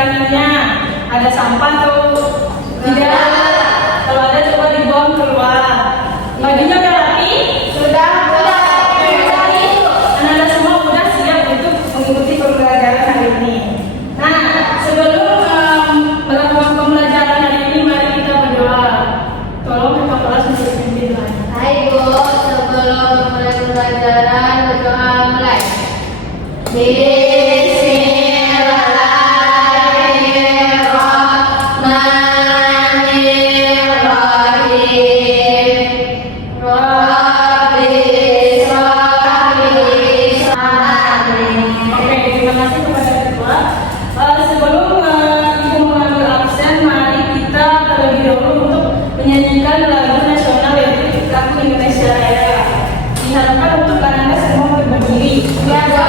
kanannya ada sampah atau tidak? Kalau ada coba dibuang keluar. Bajunya udah rapi? Sudah. Anak-anak semua udah siap untuk mengikuti pembelajaran hari ini. Nah, sebelum melakukan pembelajaran hari ini, mari kita berdoa. Tolong kakak kelas untuk pimpin doanya. Hai Bu, sebelum mulai pembelajaran berdoa mulai. Bismillahirrahmanirrahim. Rabbi sholli sadri. Oke, terima kasih kepada ketua. Sebelum ibu mengambil absen, mari kita terlebih dahulu untuk menyanyikan lagu nasional yaitu Lagu Indonesia Raya. Diharapkan untuk anak-anak semua berdiri. Ya, Bu.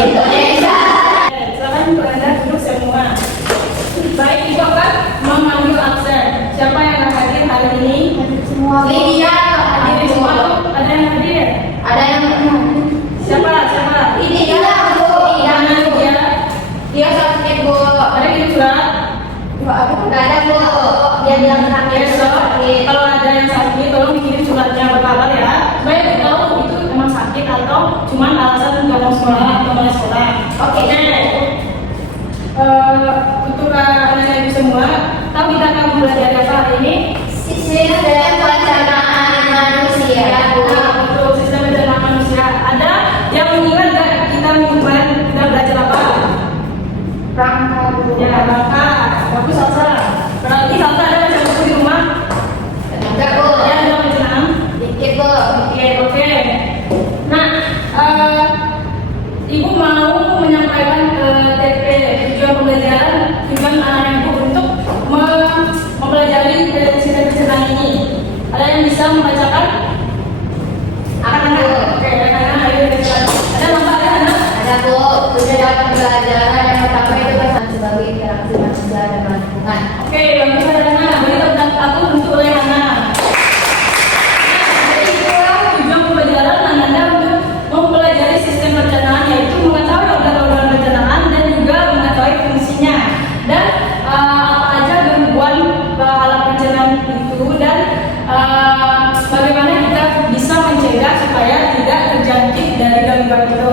Indonesia. Silakan untuk anda duduk semua. Baik, ibu akan mengambil absen. Siapa yang akan hadir hari ini? Semua. Lydia hadir semua. Ada yang hadir? Ada yang Siapa? ini ya Bu. Mana dia? Dia sakit Bu. Ada yang surat? Enggak ada Bu. Dia bilang sakit. Besok, kalau ada yang sakit, tolong dikirim suratnya berkabar ya. Supaya kita tahu itu emang sakit atau cuma alasan nggak mau sekolah atau malas sekolah. Oke. Untuk anak-anak ibu semua, tahu kita akan belajar apa hari ini? Sistem pencernaan manusia Bu. Untuk sistem pencernaan manusia. Ada yang mengingat nggak kita minggu kemarin kita belajar apa? Rangka Bu. Ya, maka bagus Salsa. Berarti Salsa ada baca buku di rumah? Enggak Bu. Ya, ada pencernaan. Dikit Bu. Oke. Nah, ibu mau menyampaikan ke TP tujuan pembelajaran, tujuan anak ibu untuk mempelajari sistem pencernaan ini. Ada yang bisa membacakan? Anak-anak. Oke, anak-anak ayo kita. Ada nampak anak? Ada Bu. Tujuan pembelajaran yang pertama itu pesan sebagai interaksi manusia dan lingkungan. Oke, bagus anak-anak. Beri tentang aku untuk oleh anak. Jadi itulah tujuan pembelajaran Anda untuk mempelajari sistem pencernaan, yaitu mengetahui organ-organ pencernaan dan juga mengetahui fungsinya dan apa aja gangguan alat pencernaan itu dan bagaimana kita bisa mencegah supaya tidak terjangkit dari gangguan itu.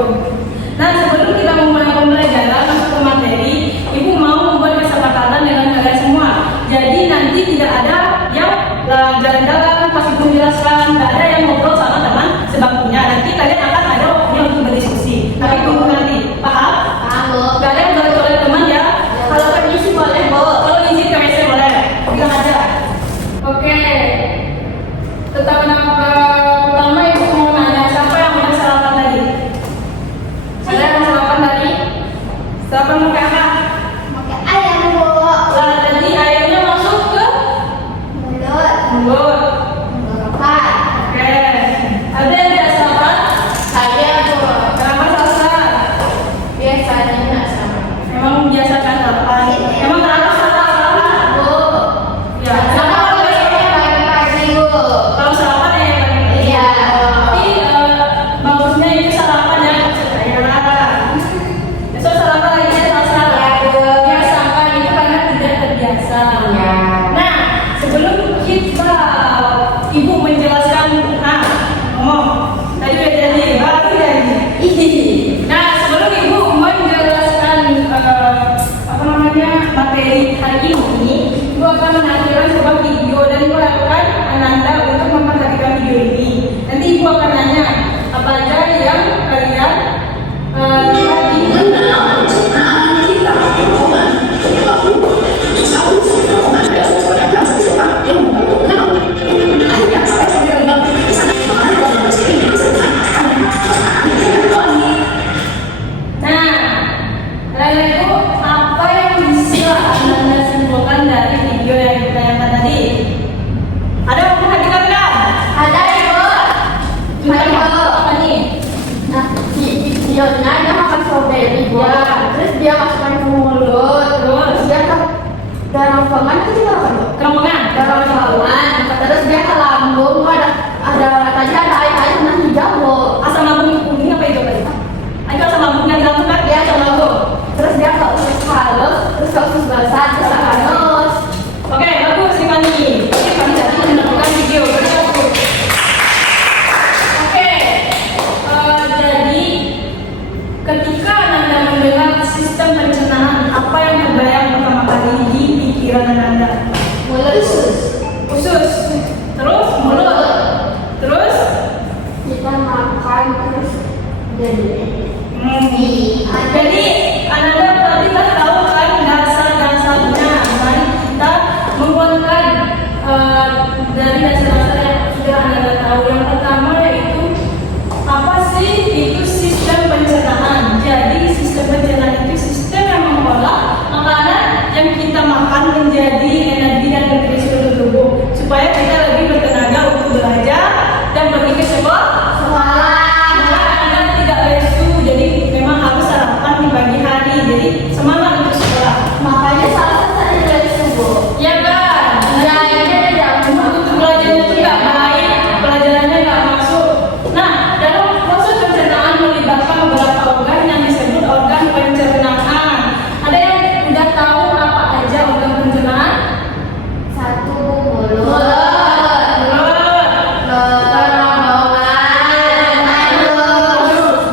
Nah, sebelum kita memulai pembelajaran masuk ke materi, ibu mau membuat kesepakatan dengan kalian semua. Jadi nanti tidak ada yang jalan-jalan pas ibu menjelaskan, tidak ada yang ngobrol sama teman sebangkunya. Nanti kalian akan ada waktunya untuk berdiskusi. Tapi tunggu nanti, paham? Paham Bu. Gak ada yang boleh oleh teman ya. Kalau permisi boleh, Bu. Kalau izin ke WC boleh. Bilang aja. Oke. Pertama ibu mau nanya, siapa yang udah sarapan tadi? Ada yang sarapan tadi? Sarapan pakai apa? Pakai ayam Bu. Lah tadi ayamnya masuk ke Mulut. mulut. Tenggorokan. Oke. Ada yang tidak sarapan? Saya Bu. Kenapa Salsa? Biasanya nggak sama. Emang biasa kan sarapan? Emang kenapa sarapan? Bu. Ya, Sama kalau biasanya pagi-pagi Bu. kalau sarapan ya yang paling Iya. tapi bagusnya itu sarapan ya. Besok sarapan lagi ya Salsa. Ya, Bu. Biasakan itu karena tidak terbiasa. Ya. Nah, sebelum kita ibu menjelaskan, ngomong tadi udah jadi, berarti lagi. Nah, sebelum ibu menjelaskan materi hari ini, ibu akan menampilkan sebuah video dan ibu harapkan Ananda untuk memperhatikan video ini. Nanti ibu akan nanya apa aja yang kalian lihat di Ibu, apa yang bisa Anda simpulkan dari video yang ditanyakan tadi? Ada yang memperhatikan nggak? Ada Ibu. Ada apa nih? Nah, videonya dia makan strawberry Bu. Ya. Terus dia masukkan ke mulut. Terus? Dia ke kerongkongan itu juga apa Bu? Kerongkongan? Kerongkongan. Terus dia ke lambung. Ada katanya ada air-air warna hijau Bu. Asam lambung kuning apa itu tadi? Ayo sistem pencernaan, apa yang terbayang pertama kali di pikiran Anda? Mulut. Usus, terus mulut, terus Kita makan terus jadi. Jadi Anda berarti kan tahu kan dasar-dasarnya, kan kita membuatkan dari dasar-dasar yang sudah Anda tahu. Yang pertama yaitu apa sih itu sistem pencernaan. Jadi sistem pencernaan itu sistem yang mengolah makanan yang kita makan menjadi energi dan nutrisi untuk tubuh supaya kita lebih bertenaga untuk belajar dan pergi ke sekolah. Anda tidak lesu, jadi memang harus sarapan di pagi hari. Jadi semangat untuk sekolah. Makanya salah satu dari subuh. Ya kan? Untuk belajarnya itu nggak baik, pelajarannya nggak masuk. Nah, dalam proses pencernaan melibatkan beberapa organ yang disebut organ pencernaan. Ada yang udah tahu apa aja organ pencernaan? Satu mulut.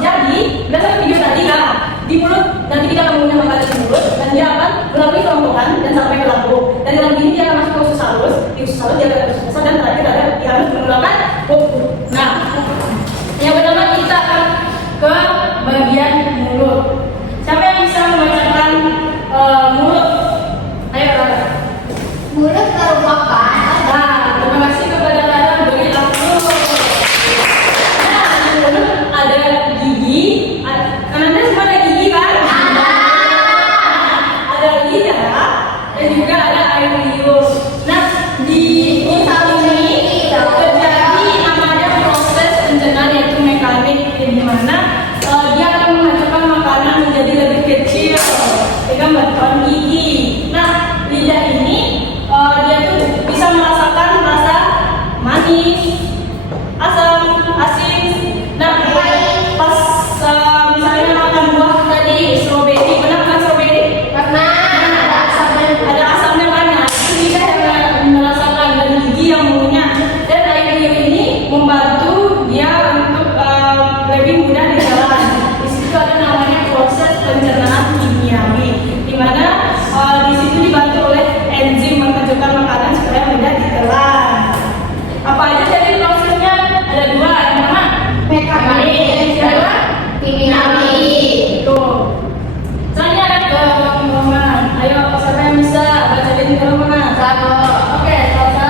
Jadi, berdasarkan video tadi kan, di mulut nanti kita akan menggunakan makanan di mulut dan dia akan melalui kerongkongan dan sampai ke lambung. Dan dalam ini dia akan masuk ke usus halus, di usus halus dia akan ke usus besar dan terakhir ada dia harus menggunakan kuku. Nah, yang pertama kita akan ke bagian mulut. Siapa yang bisa membacakan mulut? Ayo Rara. Mulut merupakan Nah, terima kasih kepada Rara beri aplaus. Nah, di mulut ada gigi. Anda semua ada gigi kan? Ada lidah dan juga ada air liur. Nah, di usaha ini terjadi namanya proses pencernaan yaitu mekanik, di mana dia akan menghancurkan makanan menjadi lebih kecil dengan bantuan gigi. Nah, lidah ini dia tuh bisa merasakan rasa manis, asam, asin. Nah, pas misalnya makan buah tadi stroberi, benar kan stroberi? karena ada asapnya. Ada asamnya banyak, itu lidah yang merasakan dan gigi yang mengunyah. Dan air liur ini membantu dia untuk lebih mudah dijalan. Di situ ada namanya proses pencernaan kimiawi, di mana di situ dibantu oleh enzim menghancurkan makanan supaya mudah ditelan. Apa aja jadi prosesnya? Ada dua, yang pertama Mekanik, yang kedua kimiawi. Tuh. Selanjutnya ada kerongkongan. Ayo, siapa yang bisa bacain kerongkongan? Satu. Oke, Salsa.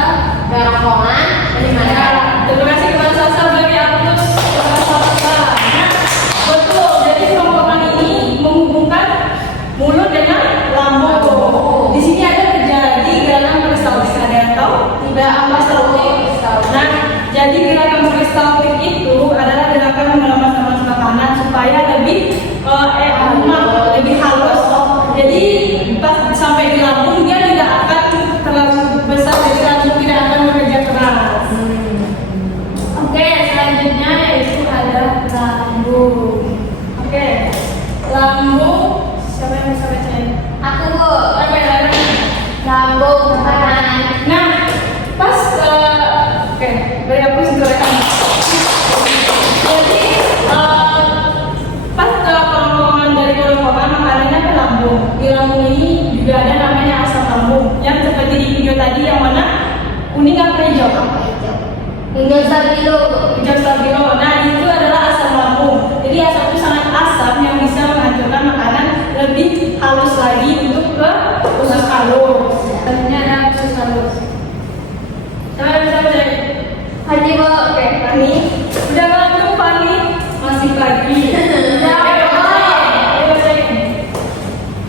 Kerongkongan di mana? Ya, terima kasih kepada Salsa bagi aplaus kepada Salsa. Nah, betul. Jadi kerongkongan ini menghubungkan mulut dengan lambung. Di sini ada terjadi gerakan peristaltik. Ada yang tahu? Tidak apa Nah, jadi gerakan peristaltik itu adalah gerakan melemas-lemas makanan supaya lebih lebih halus. Jadi pas sampai di lambung dia tidak akan terlalu besar, jadi lambung tidak akan bekerja keras. Oke, selanjutnya yaitu ada lambung. Oke, lambung. Siapa yang bisa bacain? Aku Bu. Oke, Lambung makanan. nah, pas oke, dari aku singkirkan. Jadi pas ke kerongkongan dari kerongkongan makanannya ke lambung. Di lambung ini juga ada namanya asam lambung. Yang seperti di video tadi yang mana kuning apa hijau? Hijau stabilo. Hijau stabilo. Nah, itu adalah asam lambung. Jadi asam itu sangat asam yang bisa menghancurkan makanan lebih halus lagi untuk ke usus halus. Selanjutnya ada usus halus. Siapa yang bisa baca? Haji Bu. Oke, Fani. Udah ngantuk Fani? Masih pagi. Udah, ayo bacain.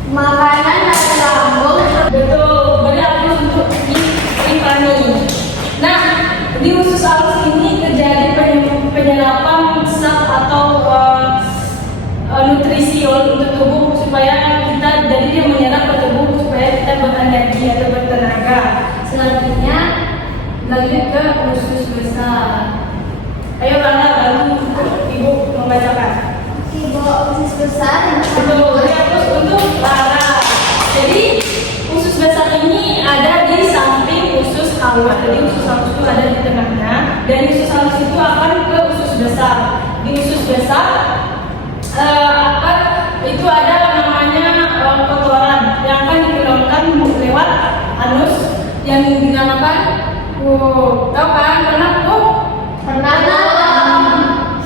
Makanan dari lambung. Betul, beri aplaus untuk Fani. Nah, di usus halus ini terjadi penyerapan zat atau nutrisi untuk tubuh supaya kita, jadi dia menyerap ke tubuh supaya kita berenergi atau bertenaga. Selanjutnya lanjut ke usus besar. Ayo Rana, bantu Ibu membacakan. Ibu usus besar. Betul, beri aplaus untuk Lara. Jadi usus besar ini ada di samping usus halus. Jadi usus halus itu ada di tengahnya. Dari usus halus itu akan ke usus besar. Di usus besar itu ada namanya anus yang dinamakan tahu kan? Pernah Bu? Pernah.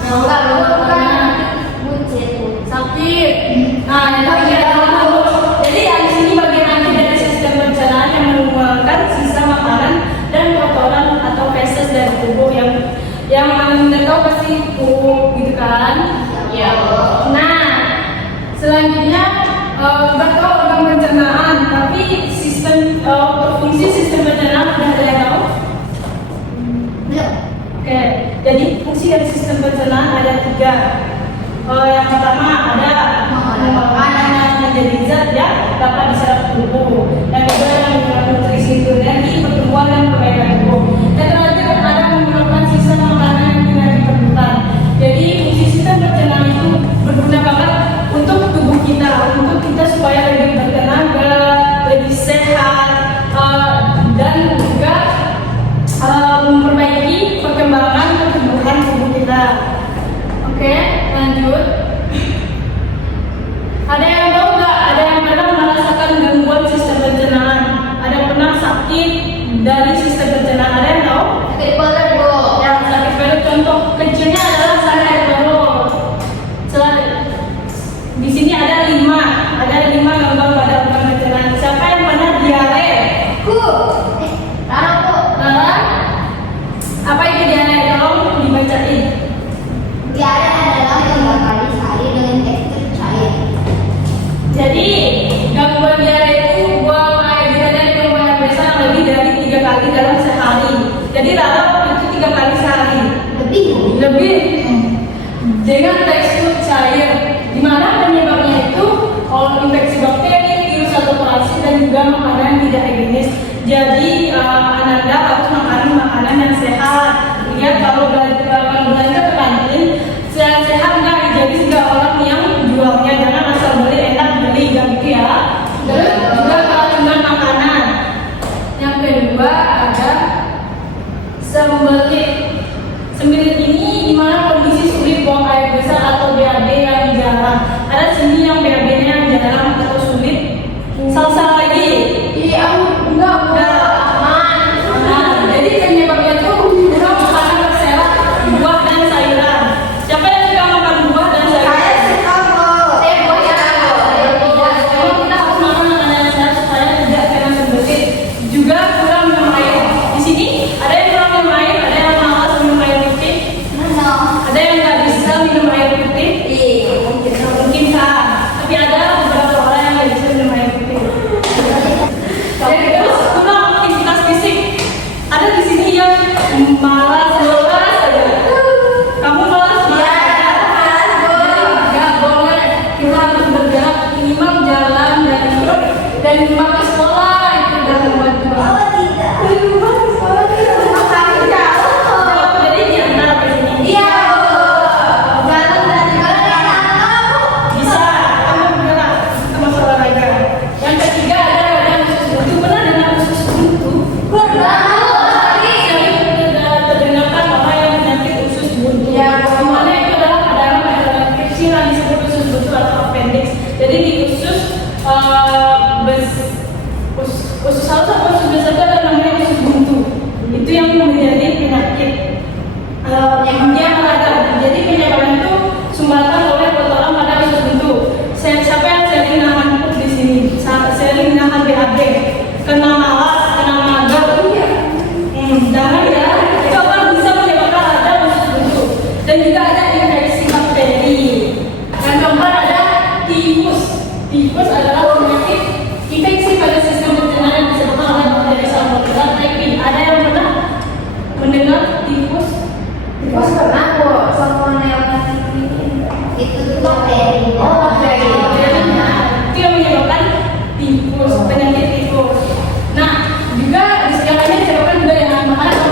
Enggak, bukan. Buncit. Sakit. Nah, itu ya. Jadi yang di sini bagian akhir dari sistem pencernaan yang mengeluarkan sisa makanan dan kotoran atau feses dari tubuh yang Anda tahu pasti pup gitu kan? Iya. Nah, selanjutnya nggak tahu organ pencernaan, tapi fungsi sistem pencernaan sudah ada yang tahu? Belum. Oke, jadi fungsi dari sistem pencernaan ada 3. Yang pertama ada makanan yang menjadi zat yang dapat diserap tubuh. Yang kedua yang menggunakan nutrisi itu energi, pertumbuhan dan perbaikan tubuh. Dan terakhir ada menggunakan sisa makanan yang tidak diperlukan. Jadi fungsi sistem pencernaan itu berguna banget untuk tubuh kita, untuk kita supaya lebih bertenaga, lebih sehat, dan juga memperbaiki perkembangan pertumbuhan tubuh kita. Oke, lanjut. Ada yang tahu nggak? Ada yang pernah merasakan gangguan sistem pencernaan? Ada yang pernah sakit dari sistem pencernaan? Ada yang tahu? Sakit perut, Bu. Yang sakit perut contoh kecilnya adalah sakit perut. Di sini ada 5 gangguan pada organ pencernaan. Siapa yang pernah diare? Rara, Bu. Rara? Apa itu diare? Tolong dibacain. Diare adalah 3 kali sehari dengan tekstur cair. Jadi gangguan diare itu buang air kita dari buang air besar lebih dari 3 kali dalam sehari. Jadi Rara waktu itu 3 kali sehari. Lebih dengan tekstur cair. Di mana penyebabnya itu infeksi bakteri, virus atau parasit dan juga makanan tidak higienis. Jadi Ananda harus makan makanan yang sehat. Lihat kalau belanja ke kantin sehat nggak? Jadi juga orang yang jualnya jangan asal beli enak beli gitu ya. Terus juga kandungan makanan. Yang kedua ada sembelit. Sembelit ini dimana kondisi sulit buang air besar atau BAB yang jarang. Ada sini yang BAB-nya yang jarang atau sulit. Salsa lagi. Iya, enggak. Aman. Jadi penyebabnya itu kurang makanan berserat, buah dan sayuran. Siapa yang suka makan buah dan sayuran? Suka, Bu. Kalau kita harus makan makanan yang sehat supaya tidak kena sembelit. Juga kurang minum air. Di sini ada yang kurang minum air, ada yang malas minum air putih, ada yang nggak bisa minum air putih. Mungkin kan, tapi ada beberapa orang yang nggak bisa minum air putih. Jadi terus kurang aktivitas fisik. Ada di sini yang malas aja. Kamu malas ya? Nggak boleh. Kita harus bergerak minimal jalan dan rumah ke sekolah itu udah membuat Jadi di antara di sini. Bisa, kamu bergerak sama olahraga. Yang ketiga ada yang khusus buntu. Pernah dengar khusus buntu? Terdengarkan orang yang penyakit usus buntu. Dimana itu adalah perdarahan kecil yang disebut usus buntu atau appendix. Jadi di usus usus halus atau usus besar itu ada namanya usus buntu. Itu yang menjadi penyakit yang meragam. Jadi penyebabnya itu sumbatan oleh kotoran pada usus buntu. Siapa yang sering nahan di sini? Sering nahan BAB, kena malas, kena mager. Jangan ya. Coba bisa menyebabkan ada usus buntu. Dan juga ada infeksi bakteri. Yang keempat ada tifus. Tifus adalah penyakit infeksi pada sistem pencernaan yang disebabkan oleh bakteri Salmonella typhi. Ada yang pernah mendengar tifus? Pernah, Bu. Salmonella typhi itu tuh bakteri. Bakteri. Itu yang menyebabkan tifus, penyakit tifus. Nah, juga disediakannya disebabkan juga dengan makanan atau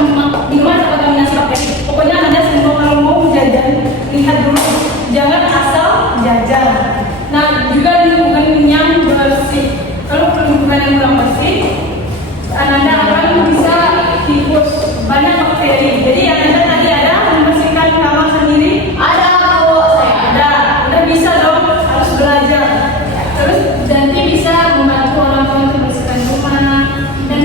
minuman atau kontaminasi bakteri. Pokoknya Anda semua kalau mau jajan, lihat dulu. Jangan asal jajan. Nah, juga lingkungan yang bersih. Kalau lingkungan yang kurang bersih, Anda akan bisa tifus, banyak bakteri. Jadi Anda tadi ada membersihkan kamar sendiri? Ada, Bu. Saya Ada. Udah bisa dong, harus belajar. Terus nanti bisa membantu orang tua untuk membersihkan rumah dan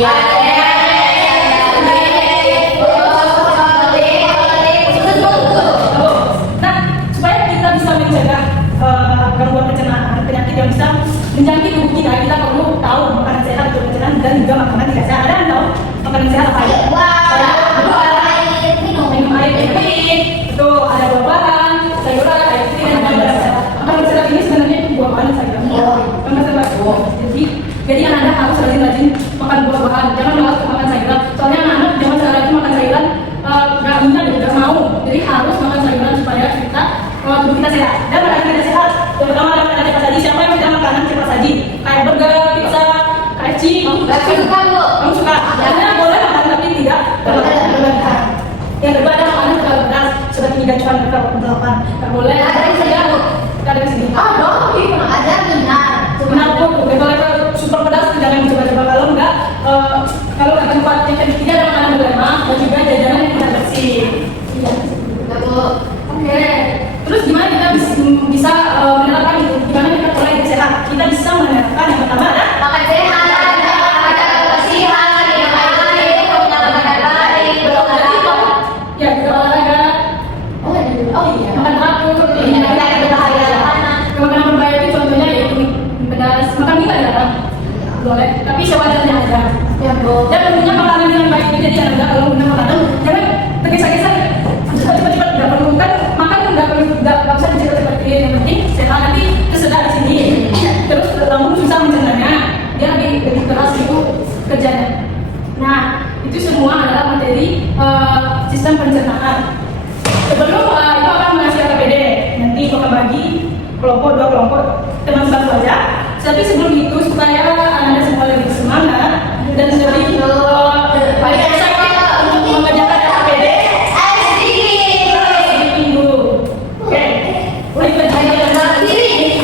Iya. Nah, supaya kita bisa mencegah gangguan pencernaan penyakit yang bisa menjangkit tubuh kita, kita perlu tahu makanan sehat untuk pencernaan dan juga makanan tidak sehat. Ada yang tahu makanan sehat apa aja? Minum air putih, itu ada buah-buahan, sayuran, air putih dan juga sehat. Makanan sehat ini sebenarnya buah-buahan dan sayuran. Makanan sehat. Jadi anak-anak harus rajin-rajin makan buah-buahan, jangan malas makan sayuran. Soalnya anak-anak zaman sekarang itu makan sayuran nggak minat dan nggak mau. Jadi harus makan sayuran supaya kita tubuh kita sehat. Dan makanan kita sehat, terutama makanan cepat saji. Siapa yang suka makanan cepat saji? Kayak burger, pizza, KFC. Kamu suka? Karena boleh makan tapi tidak berlebihan. Yang kedua ada makanan terlalu keras seperti gacuan berkelapan. Nggak boleh. Ada di sini. Benar bu, kalau super pedas jangan coba-coba. Kalau nggak tempat yang ketiga ada makanan berlemak dan juga jajanan yang tidak bersih. Oke. Terus gimana kita bisa menerapkan itu? Gimana kita mulai hidup sehat? Kita bisa menerapkan yang pertama adalah Makan sehat, ada kebersihan, minum air putih, makanan baik, berolahraga. ya juga olahraga, Oh iya. makan teratur, Iya. makanan berbahaya itu contohnya yaitu pedas, makan mie nggak ada, boleh, tapi sewajarnya aja. Ya bu. Dan tentunya makanan yang baik itu jadi anda kalau punya makanan jangan tergesa-gesa cepat-cepat nggak perlu kan makan nggak usah cepat-cepat yang penting sehat nanti tersedar di sini terus lambung susah mencernanya dia lebih keras itu kerjanya. Nah itu semua adalah materi sistem pencernaan. Sebelum itu akan mengasih KPD nanti bakal bagi kelompok 2 kelompok teman-teman saja. Tapi sebelum itu supaya anda semua lebih semangat dan lebih banyak excited untuk mengerjakan KPD di minggu. Oke, boleh belajar diri.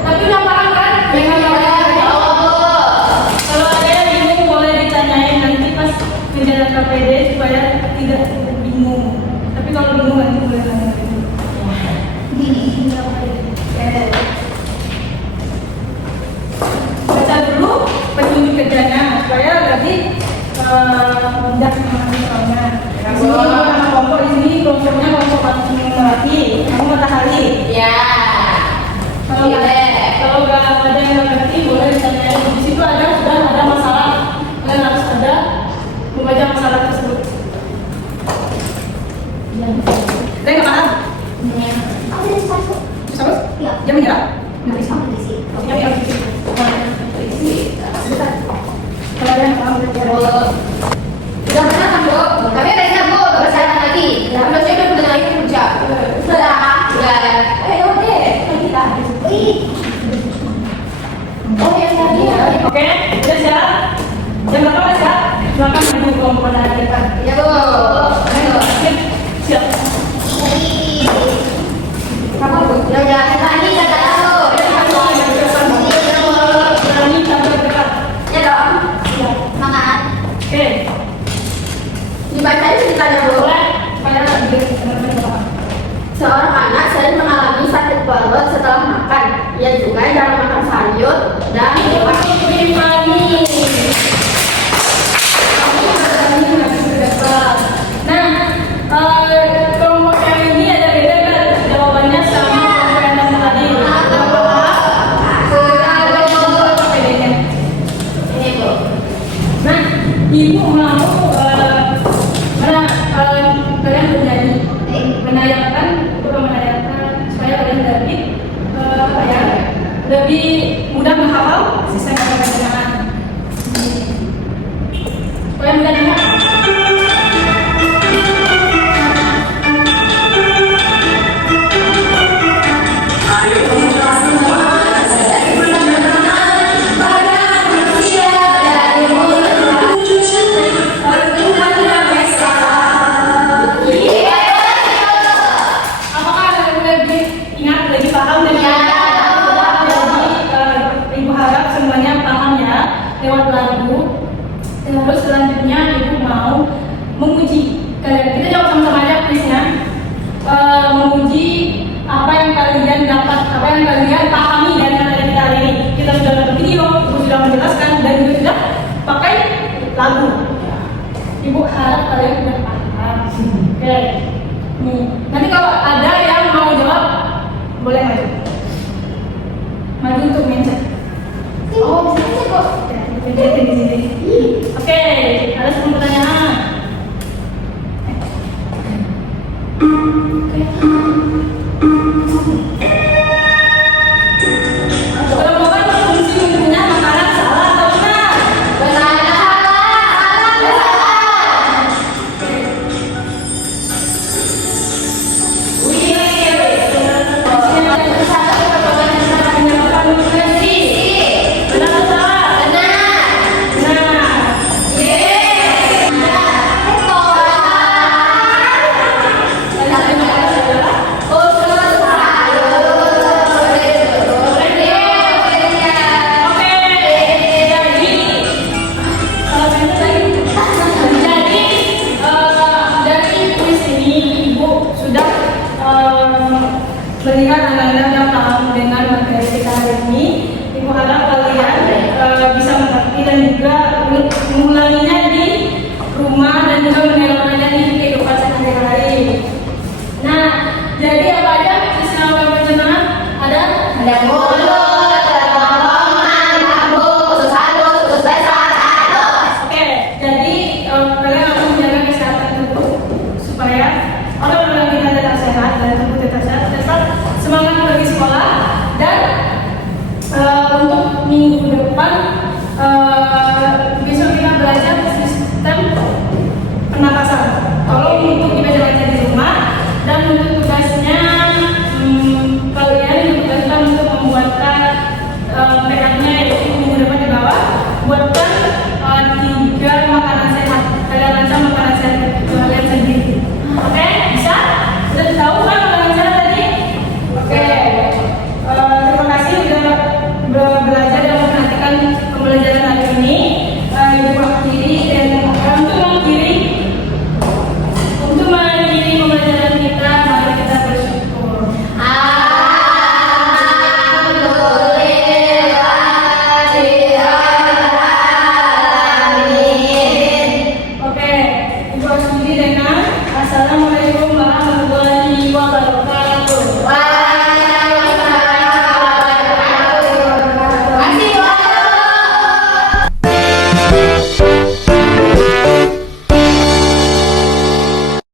Tapi udah paham kan? Kalau ada yang bingung boleh ditanyain nanti pas menjalankan KPD supaya tidak bingung. Tapi kalau bingung nanti boleh tanya lagi. Baca dulu petunjuk kerjanya supaya nanti mudah memahami soalnya. Di sini nama kelompok di sini kelompoknya kelompok matahari, kamu matahari. Ya. Kalau nggak ada yang ngerti boleh ditanya. Di situ sudah ada masalah, kalian harus ada membaca masalah tersebut. Saya nggak paham. Bisa bos? Jam berapa? Kalau ada yang paham Sudah pernah kan bu? Kami ada yang bu, bersama lagi. Kami masih udah pernah lagi kerja. Sudah. Ayo deh, kita. Oh ya tadi ya. Oke, udah siap? Jam berapa mas ya? Silakan maju kelompok pada hari depan. Ya bu. Ayo. Siap. Apa bu? Ya tadi kata aku. Berani sampai dekat. Ya dong. Makan. Oke. Dibacain ceritanya bu. Boleh. Supaya teman-teman paham. Seorang anak sering mengalami sakit perut setelah makan. Ia juga jarang makan sayur dan Aku pribadi. Nah, kelompok yang ini ada beda kan jawabannya sama kelompok yang tadi. ini bu. Nah, ibu mau kalian menjadi menanyakan supaya kalian lebih mudah menghafal sistem harap kalian sudah paham. Oke. Nanti kalau ada yang mau jawab, boleh maju. Maju untuk mindset. Oh, bisa kok. Oke, ada 10 pertanyaan.